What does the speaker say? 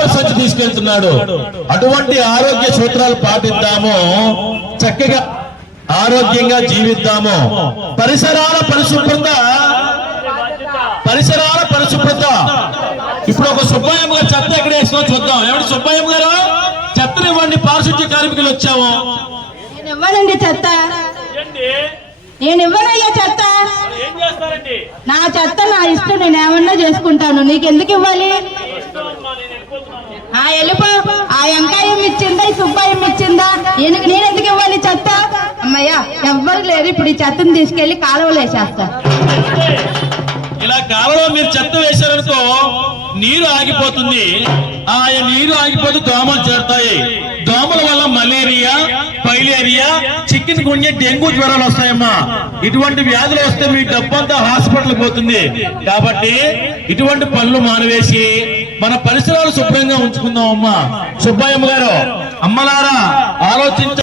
Paper సంచి తీసుకెళ్తున్నాడు. అటువంటి ఆరోగ్య సూత్రాలు పాటిద్దాము, చక్కగా ఆరోగ్యంగా జీవిద్దాము. పరిసరాల పరిశుభ్రత, పరిసరాల పరిశుభ్రత. ఇప్పుడు ఒక సుబ్బయ్యమ్మ గారు చెత్త ఎక్కడ వేసినా చూద్దాం. ఏమంటే సుబ్బయ్యమ్మ గారు చెత్తని ఇవ్వండి, పారిశుద్ధ్య కార్మికులు వచ్చాము. నేను ఇవ్వనండి చెత్త, నేను ఇవ్వనయ్యా చెత్త. నా చెత్త నా ఇష్టం, నేను ఏమన్నా చేసుకుంటాను. నీకెందుకు ఇవ్వాలి? వెళ్ళిపో. ఆ ఎంకాయం ఇచ్చిందా, ఈ సుబ్బాయం ఇచ్చిందా? నేను ఎందుకు ఇవ్వాలి చెత్త? అమ్మయ్యా ఎవ్వరు లేరు. ఇప్పుడు ఈ చెత్తని తీసుకెళ్లి కాలువలో వేసేస్తా. ఇలా కాలువలో మీరు చెత్త వేశారనుకో నీరు ఆగిపోతుంది. ఆ నీరు ఆగిపోతే దోమలు చేరుతాయి. దోమల వల్ల మలేరియా, పైలేరియా, చికెన్ గున్యా, డెంగ్యూ జ్వరాలు వస్తాయమ్మా. ఇటువంటి వ్యాధులు వస్తే మీ డబ్బంతా హాస్పిటల్ పోతుంది. కాబట్టి ఇటువంటి పనులు మానవేసి మన పరిసరాలు శుభ్రంగా ఉంచుకుందాం అమ్మా. సుబ్బయ్యమ్మ గారు, అమ్మలారా ఆలోచించ